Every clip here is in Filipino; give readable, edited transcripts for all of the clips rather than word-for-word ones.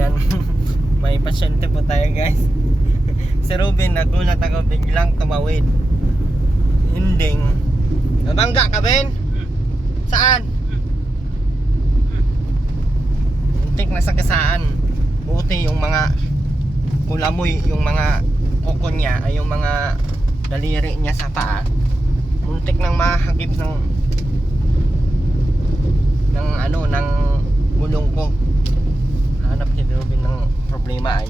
Ayan. May pasyente po tayo guys. Si Ruben, nagulat ako, biglang tumawid. Ending. Nabangga ka, Ben? Saan? Muntik na sa kasaan. Buti yung mga kulamoy, yung mga kuko niya, ay yung mga daliri niya sa paa. Muntik nang mahagip ng gulong ko. Hanap si Ruben ng problema ay.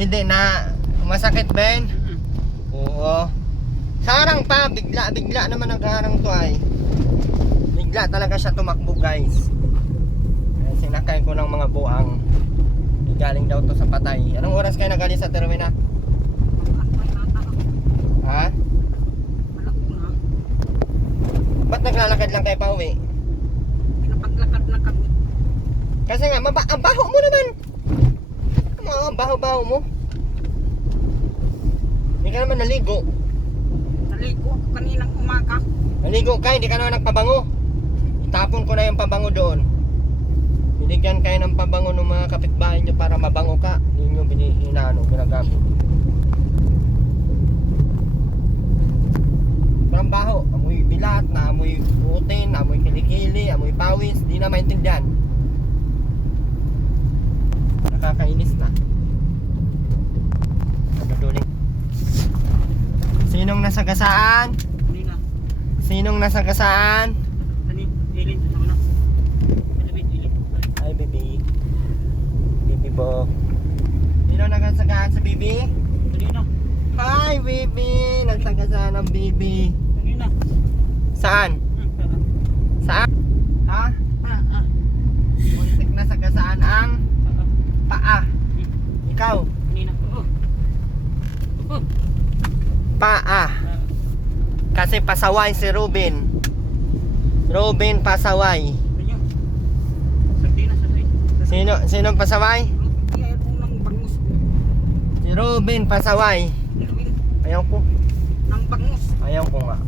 Hindi na masakit, Ben? Oo. Sarang pa, bigla naman nagharang to ay. Bigla talaga siya tumakbo, guys. Sinakay ko ng mga buang. Galing daw to sa patay. Anong oras kayo nagaling sa terminal? Ha? Ba't naglalakad lang kayo pa uwi? Pinapaglakad na kami. Kasi nga, ang baho mo naman. Ang baho-baho mo. Hindi ka naman naligo. Naligo ako kaninang umaga. Naligo ka, hindi ka naman nagpabango. Itapon ko na yung pabango doon. Binigyan kayo ng pabango ng mga kapitbahay nyo para mabango ka. Hindi nyo ginagamit. Parang baho. Amoy bilat, na amoy utin, amoy kilikili, amoy pawis. Di na maintindihan. Nakakainis na. Naduduling. Sinong nasagasaan? Kanina. Sinong nasagasaan? Kanina. Ilin. Ano na? Ilin. Hi, baby. Baby Bo. Sino nagsagasaan sa baby? Kanina. Hi, baby. Nagsagasaan ang baby. Kanina. Saan? Saan? Ha? Muntik na sagasaan ang paa. Ikaw? Kanina. Paa. Kasi pasaway si Ruben. Ruben pasaway. Kanina. Sardinas. Sino pasaway? Ayaw ko ng bangus. Si Ruben pasaway. Ayaw ko. Ng bangus. Ayaw ko nga.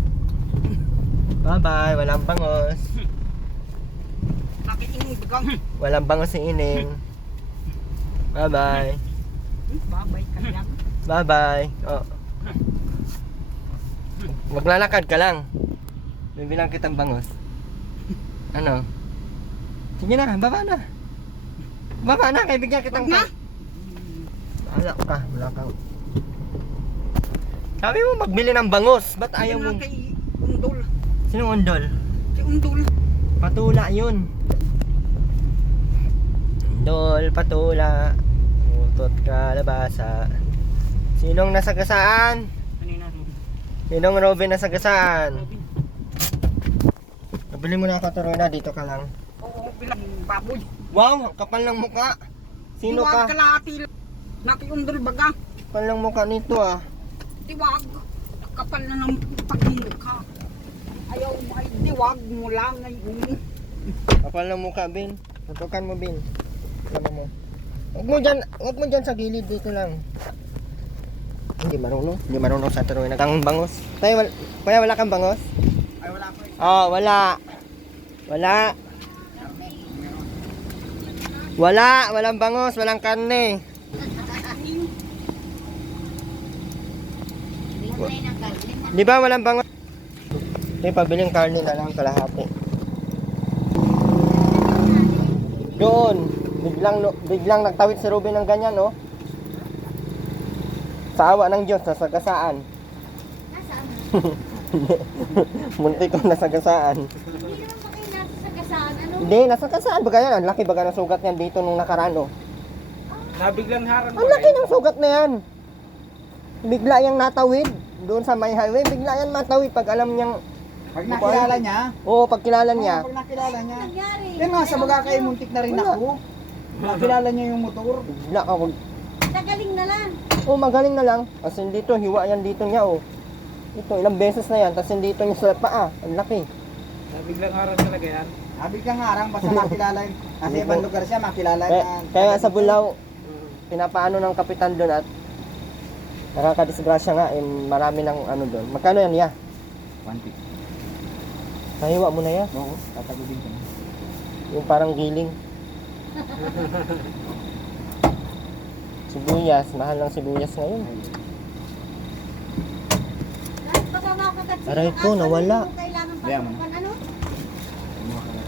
Bye-bye. Walang bangos. Nakikinig bagang. Walang bangos si Ining. Bye-bye. Babay ka yan. Bye-bye. Oh. Maglalakad ka lang. Bibilang kitang bangos. Ano? Sige na, baba na. Baba na, kaibigan kitang Wag na. Wala ka, wala kang. Sabi mo magbili ng bangos. Ba't ayaw mo? Kay Undol. Sinong undol? Si Undol. Patula yun. Undol, patula. Utot kalabasa. Sinong nasagasaan? Kanina. Sinong Robin nasagasaan? Nabili mo na ako, tuloy na. Dito ka lang. Oo, bilang baboy. Wow, ang kapal ng muka. Sino Tiwag ka? kalahati. Nakiundol baga. Kapal ng muka nito ah. Tiwag. Kapal na ng pagmumukha. Ayaw mo ay tiwag mo lang ngayon. Kapal ng muka, Bin. Tutukan mo, Bin. Alam mo. Huwag mo dyan sa gilid, dito lang. Hindi marunong sa tuloy. Nagkang bangos. Kaya wala kang bangos? Ay wala ko eh. Oh, wala. Walang bangos, walang karne. Di ba walang bangos? Pabiling karne na lang kalahati. Doon, biglang nagtawid si Ruben ng ganyan, no? Sa awa ng Diyos, nasagasaan. Nasaan? Muntik ko nasagasaan. Hindi naman pa kayo nasasagasaan. Ano? Hindi, nasagasaan ba yan? Ang laki baga ng sugat niyan dito nung nakaraan, oh. Nabiglang harang Ang laki ng sugat na yan. Bigla yang natawid. Doon sa may highway, bigla yan matawid pag alam niyang... Pag nakilala niya, Oo, pag kilala niya. pag nakilala niya. Nangyari. Yan nga, sa baga kayo muntik na rin Wala. ako. Nakilala niya yung motor. Bigla ka, Nagaling na lang. oh, magaling na lang. Kasi dito, hiwa yan dito niya, oh. Ito, ilang beses na yan. Tapos dito niya sa paa. Ang laki. Nabiglang harang talaga yan. Habig kang harang, basta makilala yun. Kasi ibang lugar siya, makilala Kaya nga sa Bulao, pinapaano ng kapitan doon at nakakadisgrasya nga, marami ng ano doon. Magkano yan, ya? 150. Nahiwa mo na yan. Oo, tatagubin ko na. Yung parang giling. Sibuyas, mahal ng sibuyas ngayon. Kahit baka makagat sila Aray ng ko, aso, nawala. hindi mo kailangan Kaya mo. patukan, ano?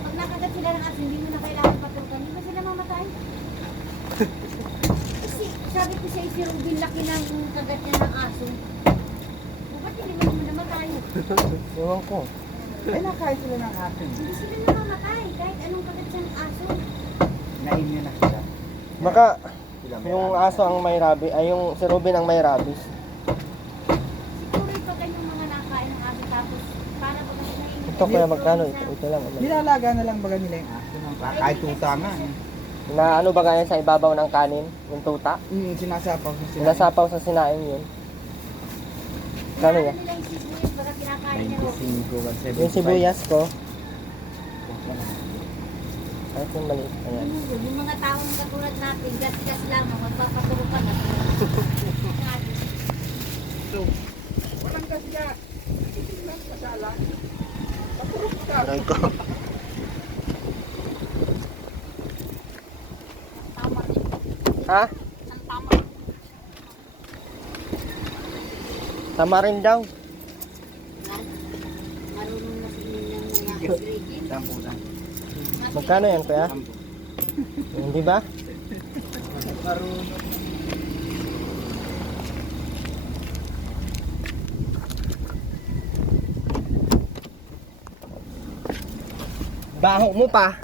Pag nakagat sila ng aso, hindi mo na kailangan patukan. Hindi ba sila mamatay? Kasi sabi ko sa si Ruben, laki ng kagat niya ng aso. Ba't hindi mo naman namatay? Ewan ko. Ay, nakain sila ng asin. Hindi sila namamatay kahit anong kagat siya ng aso. Na-immune na sila. Baka Sila may yung rabies. aso ang may rabies, ay yung si Ruben ang may rabies. Siguro ito kanyang mga nakain ng aso tapos para ba kasi naiinit. Ito kaya magkano? Ito lang. Nilalaga na lang baga nila yung aso. Kahit tuta nga. Na ano ba ganyan sa ibabaw ng kanin? Yung tuta? Sinasapaw sa sila. Sinasapaw sa sinaing yun. Kano yan? Nila yung sibuyas, baka kinakain niya Ruben. 95, 175. Yung sibuyas ko, kahit yung maliit. Ayan. Yung mga taong katulad natin, gas-gas lang, magpapaturo ka na. Walang gasya. Hindi lang kasala. Aray ko. Tama rin. Ha? Ang tama. Tama rin daw. Marunong na sila ng mga street. Sampu lang. Magkano yan kuya? Sampu. Hindi ba? Marunong. Baho mo pa.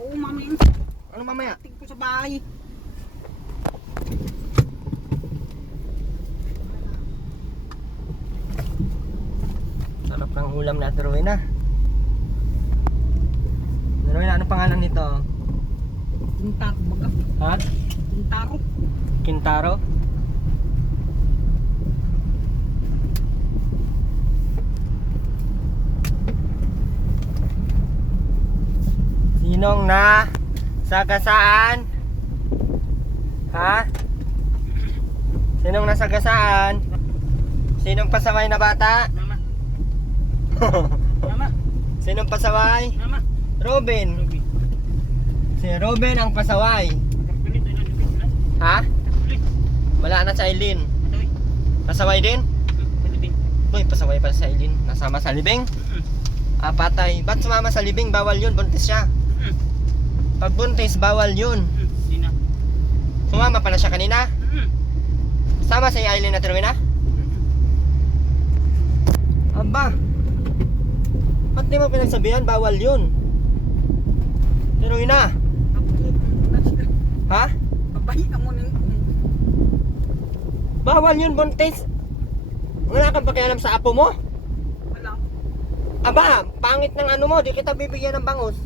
Oo, mami. Ano mamaya? Tingin ko sa bahay. Sarap ng ulam na Rowena. Rowena, ano pangalan nito? Tintaro baga. Ha? Tintaro. Kintaro? Sinong na sagasaan? Ha? Sinong nasagasaan? Sinong pasaway na bata? Mama. Mama. Sinong pasaway? Mama. Robin. Si Robin ang pasaway. Ha? Wala na sa Eileen. Pasaway din? Uy, pasaway pa sa Eileen. Nasama sa libing? Ah, patay. Ba't sumama sa libing? Bawal yun. Buntis siya. Pag buntis, bawal yun. Sumama pala siya kanina. Sama sa Eileen at Rowena? Aba. Ba't di mo pinagsabihan? Bawal yun. Rowena. Ha? Babahi ka mo ng Bawal yun, buntis. Wala kang pakialam sa apo mo? wala. Aba, pangit ng ano mo, di kita bibigyan ng bangus.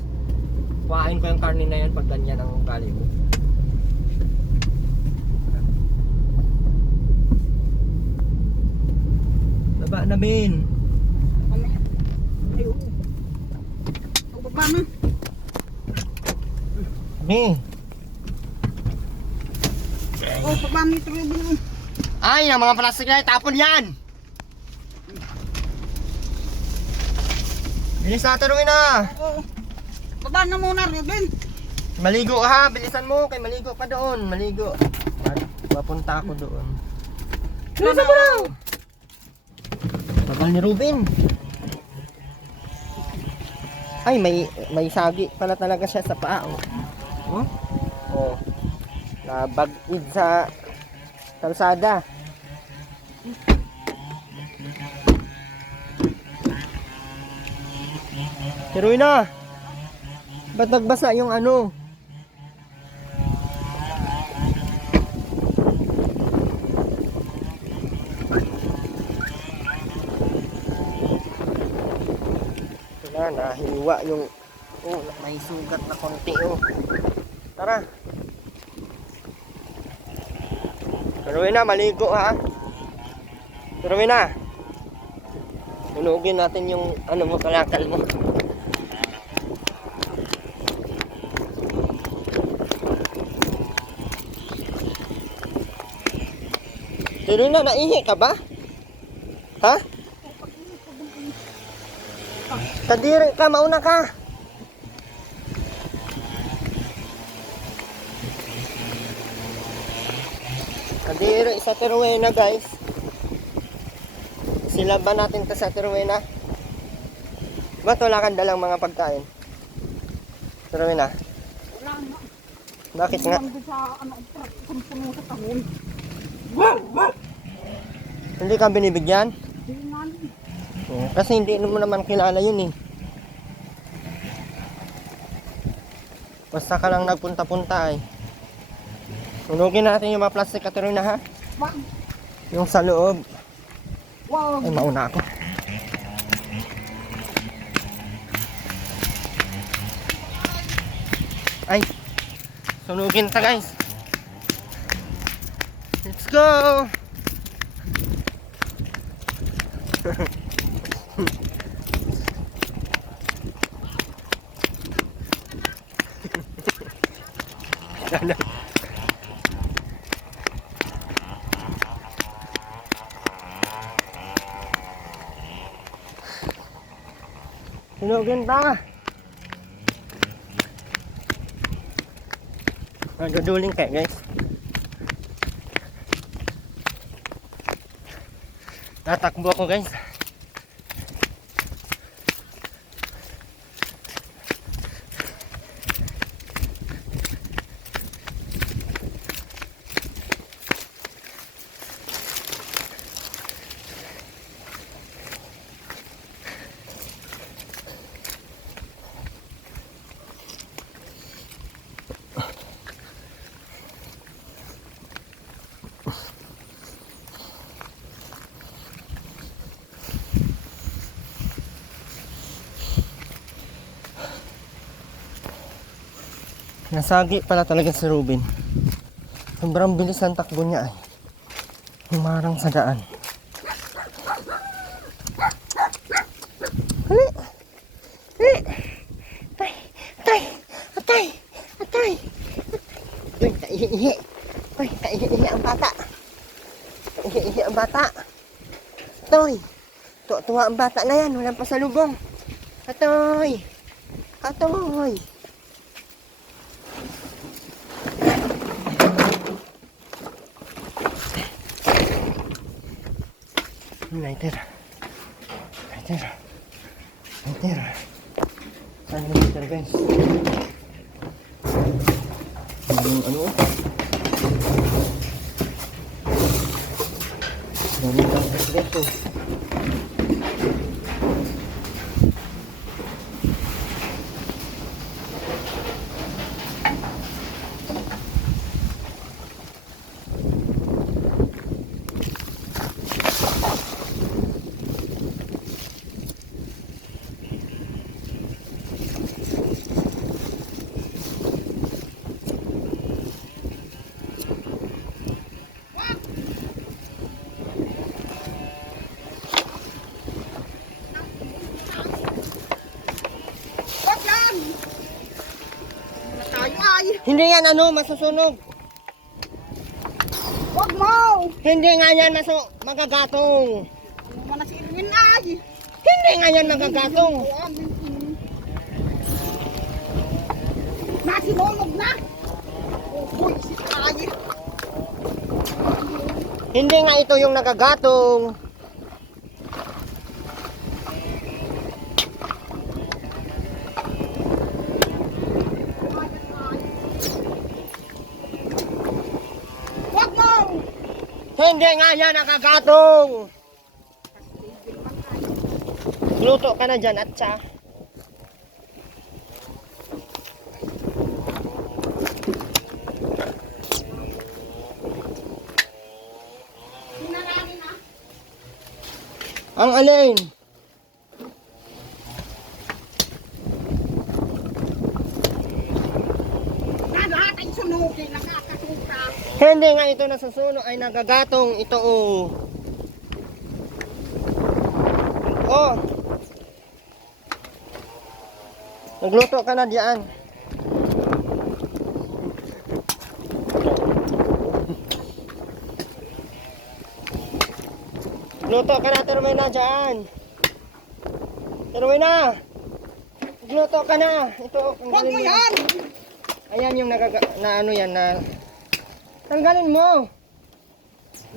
Kuhain ko yung karne na yan pag ganyan ang ugali mo. Baba na, Ben. Mamaya. Ay, oo. Ang baba mo. Ben. Oh, baba mo ito rin. Ay, ang mga plastic na tapon yan. Bilis natin, Rowena. Oo. Baba na muna, Ruben. Maligo ha, bilisan mo. Kay maligo pa doon, maligo. Papunta ako doon. Bilisan mo lang. Tagal ni Ruben. Ay, may sagi pala talaga siya sa paa. Oh. Oh. Nabagid sa kalsada. Pero na. Ba't nagbasa yung ano? Wala, nahiwa yung may sugat na konti oh. Tara. Pero na, maligo ha. Pero na. Unugin natin yung ano mo, kalakal mo. Pero na, naihi ka ba? Ha? Kadiri ka, mauna ka. Kadiri sa Terwena guys. Sila ba natin to sa Terwena? Ba't wala kang dalang mga pagkain? Terwena, Wala na. bakit nga? Nandun sa ano, puno sa tahon. Hindi ka binibigyan? Di nga. Kasi hindi mo naman kilala yun eh. Basta ka lang nagpunta-punta eh. Sunugin natin yung mga plastic Katerina ha? Wag. Yung sa loob. Wag. Ay, mauna ako. Ay, sunugin ta guys. Let's go! Sunugin ta. Nagduduling kayo guys. Tatakbo ako guys. Nasagi pala talaga si Ruben. Sobrang bilis ang takbo niya ay. Humarang sa daan. Hali! Hali! Atay! Atay! Atay! Atay! Uy, kaihi-ihi! Uy, kaihi-ihi ang bata! Kaihi-ihi ang bata! Atoy! Tuwa ang bata na yan, walang pasalubong! Atoy! Atoy! Lighter. Lighter. Lighter. Saan yung lighter guys? Ano? Daming lighter guys oh. Wag yan. Wala tayo ay. Hindi yan masusunog. Wag mo. Hindi nga yan magagatong. Ano man na si Irwin ay. Hindi nga yan magagatong. Nasinunog na. Uy, si ay. Hindi nga ito yung nagagatong. Wag mo. Hindi nga yan nagagatong. Luto ka na dyan, atsa. Sinarani na. Ang alin? Na lahat ay sunugin. Nakakatuta. Hindi nga ito nasusunog ay nagagatong. Ito oh. Oh. Nagluto ka na diyan. Luto ka na, termay na dyan. Pero na. Gluto ka na. Ito. Huwag mo yan! Ayan yung na ano yan na. Tanggalin mo.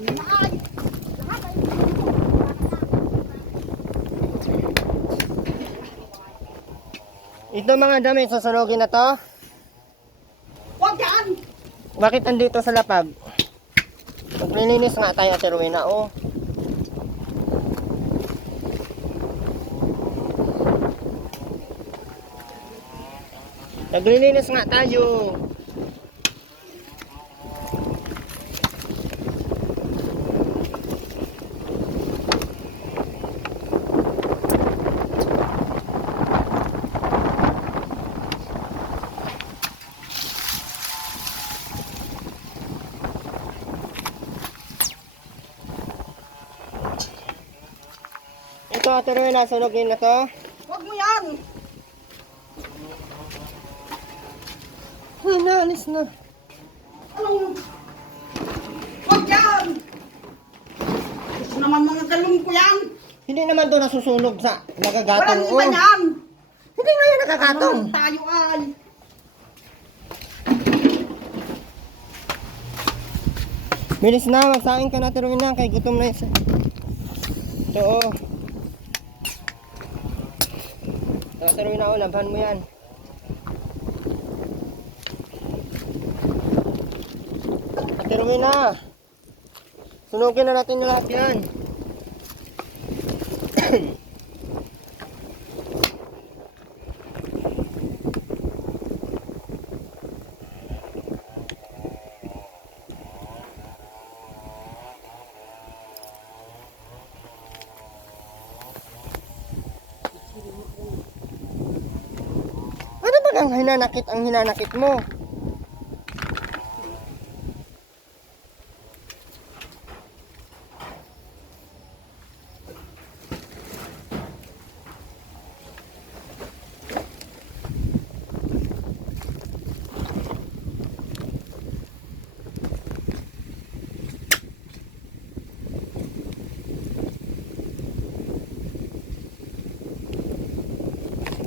Ay! Ito mga damit, susunugin na to. Huwag yan! Bakit andito sa lapag? Maglilinis nga tayo, Ate Rowena, oh. Naglilinis nga tayo. Ito, Ate Rowena, sunugin na to. Huwag mo yan! Ay, naalis na. Anong? Huwag yan! Gusto naman mga galong ko yan! Hindi naman to nasusunog sa nagagatong. Walang iba yan! Hindi nga yan nagagatong. Ano tayo ay? Bilis na, magsaing ka na, Ate Rowena, kay gutom na isa. Ito, oh. Ito, Ate Rowena, oh, laban mo yan. Ate Rowena, sunugin na natin yung lahat yan. Ano ba ang hinanakit mo?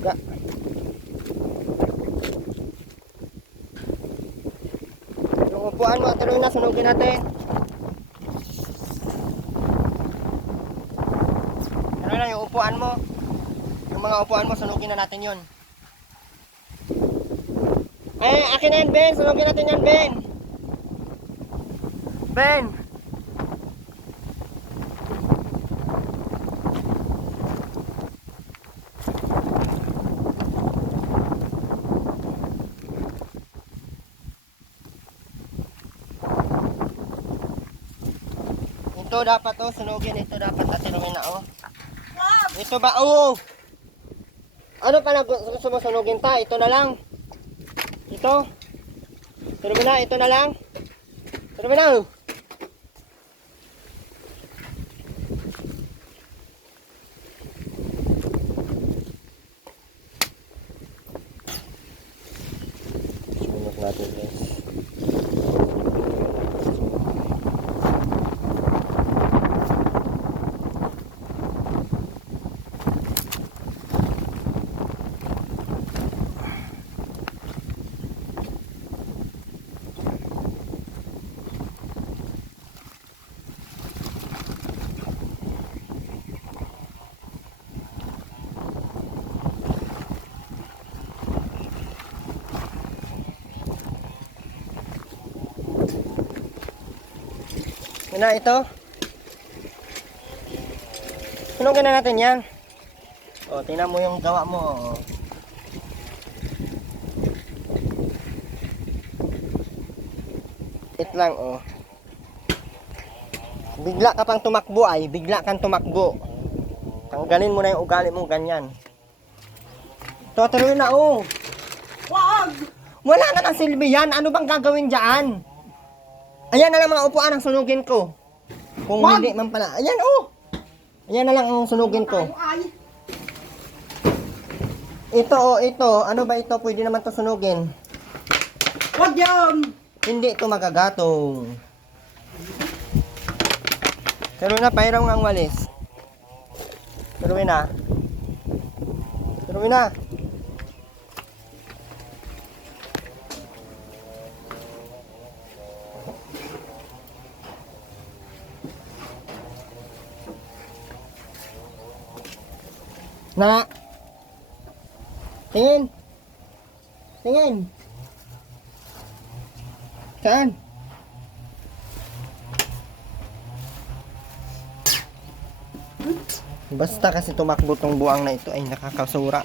Ga. Yung upuan mo, Ate Rowena, sunugin natin. Ano na yung upuan mo? Yung mga upuan mo, sunugin na natin yun. Ay, akin na yan, Ben. Sunugin natin yan, Ben. Ben. Ito dapat, oh, sunugin. Ito dapat, Ate Rowena, oh. Ito ba, oh. Ano pala gusto mo sunugin ta? Ito na lang. Ito. Ate Rowena, ito na lang. Ate Rowena, oh. Sunog natin, guys. Yun na, ito. Sunugin na natin yan. O, tingnan mo yung gawa mo. O. Wait lang, o. Bigla ka pang tumakbo ay, bigla kang tumakbo. Tanggalin mo na yung ugali mo ganyan. Ito, tuloy na, o. Huwag! Wala na ng silbi yan. Ano bang gagawin dyan? Ayan na lang mga upuan ang sunugin ko. Kung Wag! hindi man pala. Ayan, oh. Ayan na lang ang sunugin ko. Tayo ay. Ito, oh, ito. Ano ba ito? Pwede naman to sunugin. Huwag yan! Hindi ito magagatong. Pero na, pahiraw nga ang walis. Pero na. Rowena. Na. Tingin. Tingin. Saan? Basta kasi tumakbo tong buwang na ito ay nakakasura.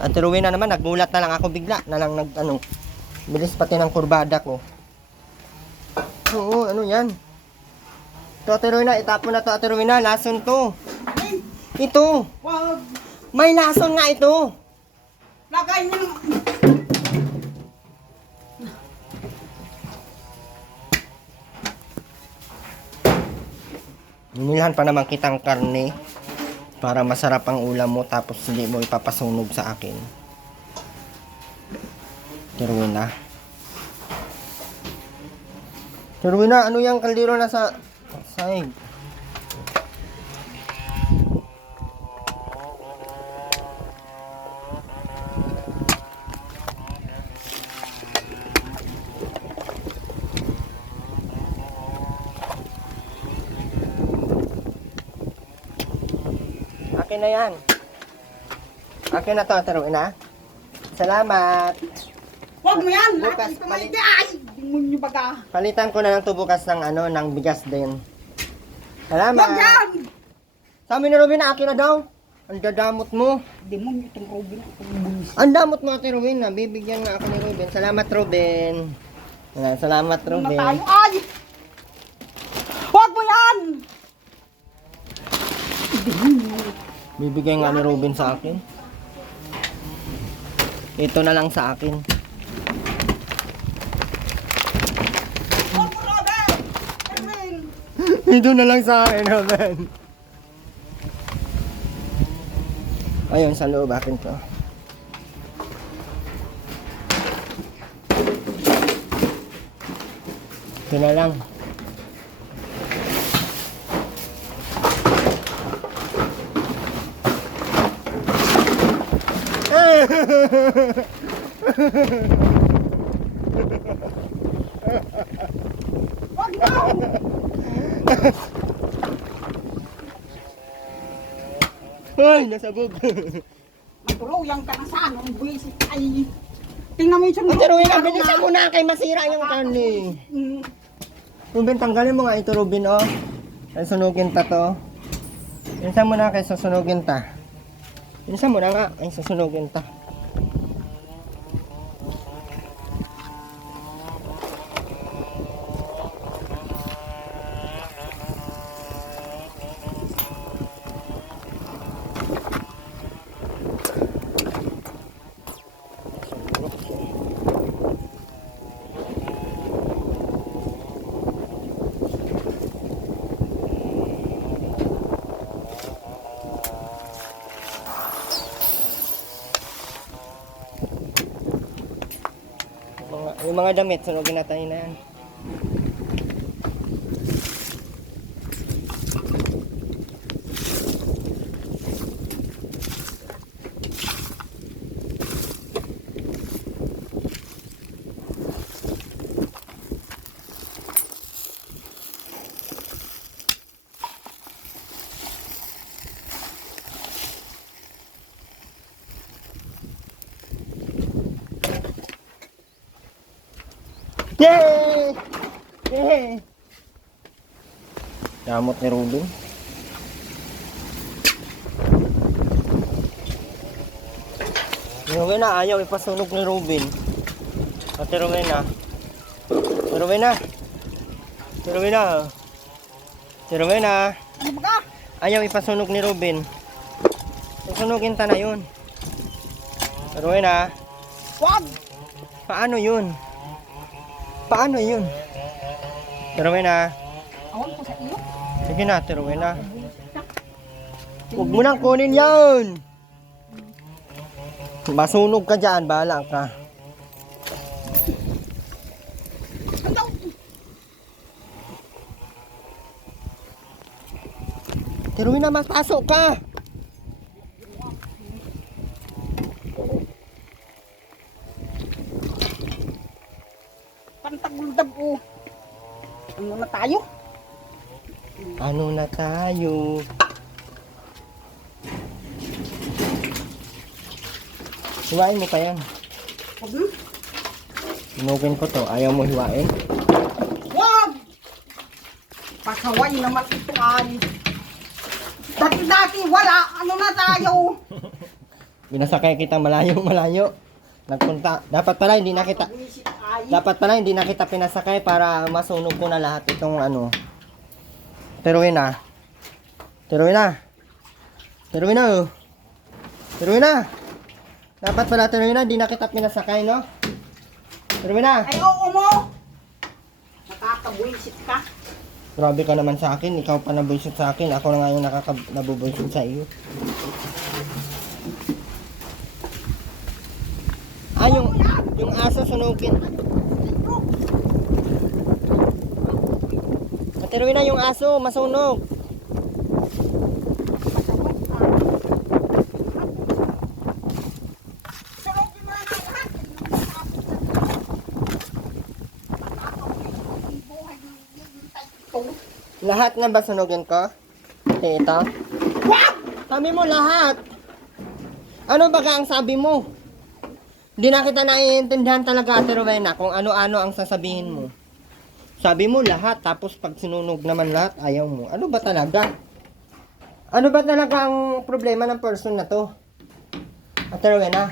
At Rowena naman, nagmulat na lang ako bigla. Na lang bilis pati ng kurbada ko. Oo, ano yan? Ito, Ate Rowena, itapon na to, Ate Rowena. Lason to. Ito. Wag. May lason nga ito. Lagay niyo. Binilhan pa naman kitang karne para masarap ang ulam mo tapos hindi mo ipapasunog sa akin. Rowena. Rowena, ano yung kaldero na sa sahig? Akin na yan. Akin na to, Ate Rowena. Salamat. Wag mo yan. Bukas, Ito na hindi. Ay, dingon niyo baga. Palitan ko na lang to bukas ng ng bigas din. Salamat. Wag yan. Sabi ni Rowena, akin na daw. Ang dadamot mo. Demon itong Robin. Ang damot mo, Ate Rowena. Bibigyan nga ako ni Ruben. Salamat, Ruben. Salamat, Na Ruben. tayo. Ay. Wag mo yan. Bibigyan nga ni Ruben sa akin. Ito na lang sa akin. Wag mo, Robin. Erwin. Ito na lang sa akin, Ruben. Ayun, sa loob akin to. Ito na lang. Wag mo. Hoy, nasabog. Matuluyang ka na sa anong buwisit ay. Tingnan mo yung siyang Ate Rowena, bilisan mo na kay masira yung karne. Ruben, tanggalin mo nga ito, Ruben, oh. Ay, sunugin ta to. Bilisan mo na kay susunugin ta. Bilisan mo na nga, ay susunugin ta. Yung mga damit, sunugin natin na yan. Yay! Yay! Damot ni Ruben. Ni Rowena, ayaw ipasunog ni Ruben. Ate Rowena. Ate Rowena. Ate Rowena. Ate Rowena. Ano ba? Ayaw ipasunog ni Ruben. Susunugin ta na yun. Ate Rowena. Wag. Paano yun? Paano yun? Ate Rowena. Awan ko sa iyo. Sige na, Ate Rowena. Huwag mo nang kunin yan. Masunog ka dyan, bahala ka. Ano? Ate Rowena, mapasok ka. na tayo. Ano na tayo? Hiwain mo pa yan. Huwag na. Inugin ko to. Ayaw mo hiwain? Wag! Pasaway naman ito ay. Dati-dati wala. Ano na tayo? Binasakay kita malayo. Nagpunta. Dapat pala hindi na kita Visit ay. dapat pala hindi na kita pinasakay para masunog ko na lahat itong ano. Tiruin na. Tiruin na. Tiruin na. Oh. Tiruin na. Dapat pala tiruin na, hindi na kita pinasakay, no? Tiruin na. Ay, oo mo. Nakakabuisit ka. Grabe ka naman sa akin, ikaw pa nabuisit sa akin. Ako na nga yung nabubuisit sa iyo. Ah, yung aso sunugin. Matiruin na yung aso, masunog. Lahat na ba sunugin ko? Ito? Sabi mo lahat. Ano baga ang sabi mo? Hindi na kita naiintindihan talaga, Ate Rowena, kung ano-ano ang sasabihin mo. Sabi mo lahat, tapos pag sinunog naman lahat, ayaw mo. Ano ba talaga? Ano ba talaga ang problema ng person na to? Ate Rowena?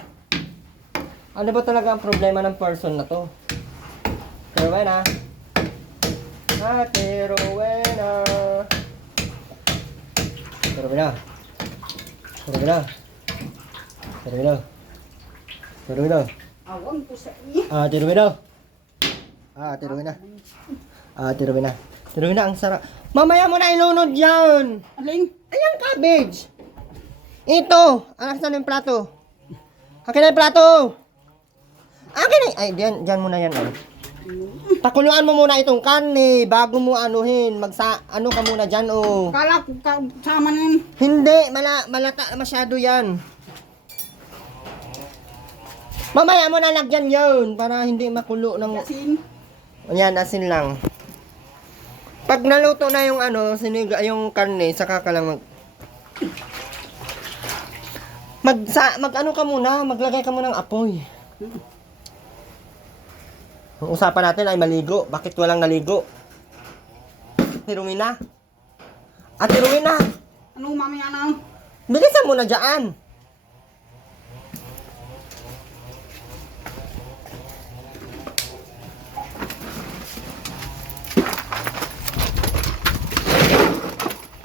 Ano ba talaga ang problema ng person na to? Ate Rowena? Ate Rowena? Ate Rowena? Ate Rowena? Ate Rowena? Ate Rowena? Awan ko sa iyo. Ate Rowena? Ate Rowena? Ate Rowena? Ate Rowena, ang sarap. Mamaya mo na ilunod yan! Aling? Ayan, cabbage! Ito! Anak na yung plato. Akin na yung plato! Akin na! Ay, dyan mo na yan. Oh. Pakuluan mo muna itong karne bago mo anuhin. Ano ka muna dyan, oh. Kala ko kasama na yun. Hindi, malata masyado yan. Mamaya mo na lagyan yun para hindi makulo ng... Yasin. Ayan, asin lang. Pag naluto na yung ano, yung karne, saka ka lang mag ano ka muna, maglagay ka muna ng apoy. Ang usapan natin ay maligo. Bakit walang naligo? Ate Rowena? Ate Rowena? Ano mamaya na? Bilisan mo na dyan.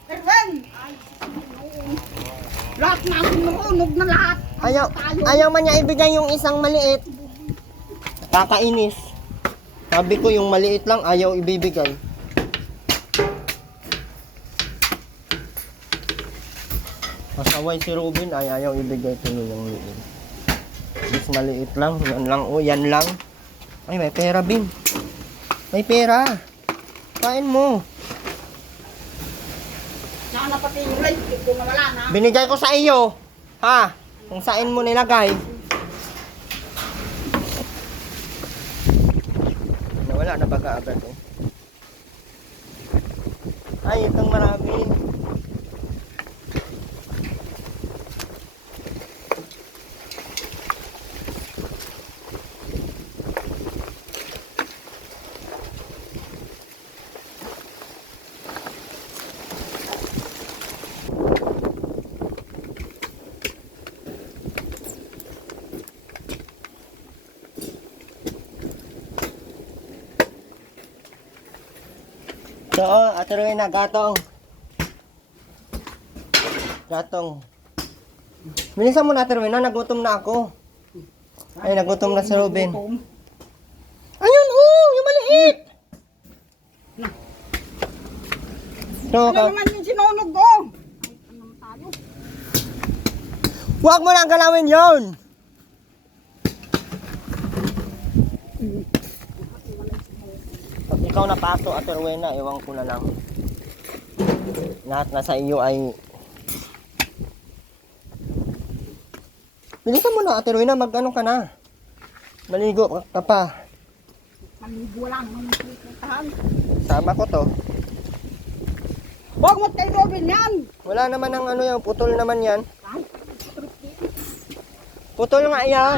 Erwen! Ay, lahat na sinunog na lahat. Ayaw man niya ibigay yung isang maliit. Kakainis. Sabi ko yung maliit lang ayaw ibibigay. Masaway si Robin ay ayaw ibigay tuloy yung liit. Mas maliit lang, yan lang, oh yan lang. Ay may pera, Bin. May pera. Kain mo. Sana pati yung light ko na wala na. Binigay ko sa iyo. Ha? Kung saan mo nilagay. Nawala na baga agad oh. Ay, itong marami. So, Ate Rowena, gatong. Gatong. Bilisan mo na, Ate Rowena, nagutom na ako. Ay, nagutom na si Robin. Ayun, oh, yung maliit. So, Ano naman yung sinunog ko? Ano tayo? huwag mo lang galawin yon. Pag ikaw napaso, Ate Rowena, ewan ko na lang. Lahat na sa iyo ay... Bilisan mo na, Ate Rowena, mag-ano ka na. Maligo ka pa. Maligo lang. Manipitahan. Sama ko to. Huwag mo tayo Robin yan. Wala naman ang ano yan, putol naman yan. Ay, Putol nga yan.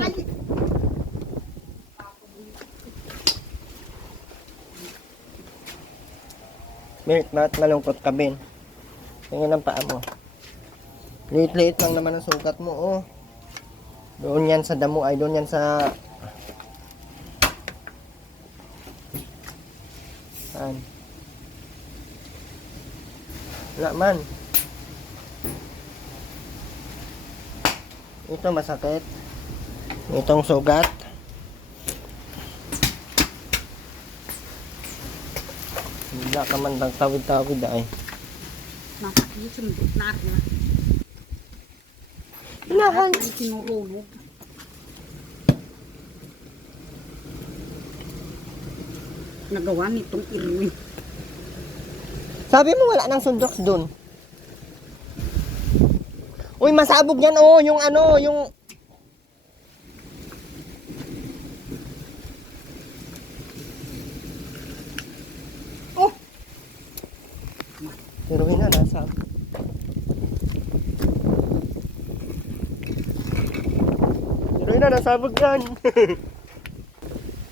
Milk, bakit malungkot ka, Ben? Tingnan ang paa mo. Liit-liit lang naman ang sugat mo, oh. Doon yan sa damo, ay doon yan sa... Saan? Wala man. Ito masakit. Itong sugat. Wala ka man lang tawid-tawid ay. nakakit sundot na rin. Lahan. Ay, sinurulog. Nagawa nitong Irwin. Sabi mo wala nang sundox dun. Uy, masabog yan oh, yung ano, yung... Oh! Pero na, nasa... Pero na, nasabog yan.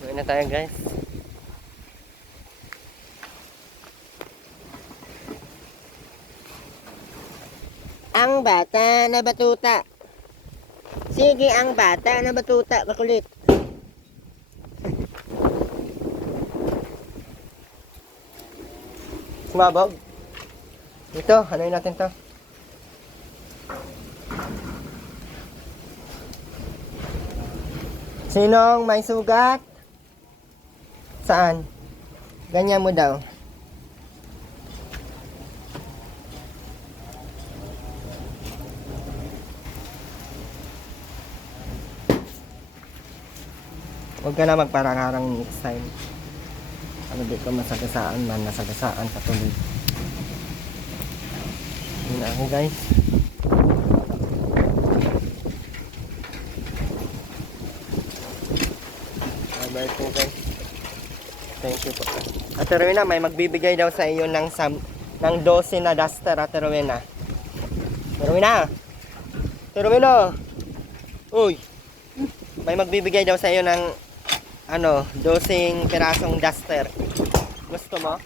Uwi na tayo guys. Ang bata na batuta. Sige, ang bata na batuta. Makulit. Sumabog. Ito, hanayin natin to. Sinong may sugat? Saan? Ganyan mo daw. Huwag ka na magparangarang next time. Ano di ka masagasaan man, nasagasaan patuloy. Yun na ako guys. Bye po guys. Thank you po. Ate Rowena, may magbibigay daw sa iyo ng 12 na duster, Ate Rowena. Ate Rowena! Ate Rowena! Uy! May magbibigay daw sa iyo ng 12 pirasong duster. Gusto mo?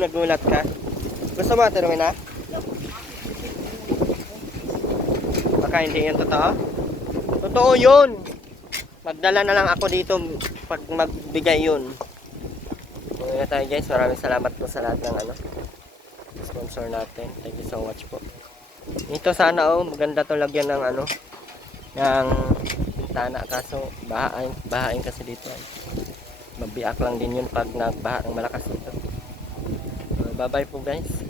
Nagulat ka. Gusto mo, Ate Rowena? Baka hindi yun totoo? Totoo yun! Magdala na lang ako dito pag magbigay yun. Uwi na tayo guys. Maraming salamat po sa lahat ng sponsor natin. Thank you so much po. Ito sana maganda to lagyan ng ng bintana, kaso bahain kasi dito ay mabiak lang din yun pag nagbaha ng malakas dito. Bye bye po guys.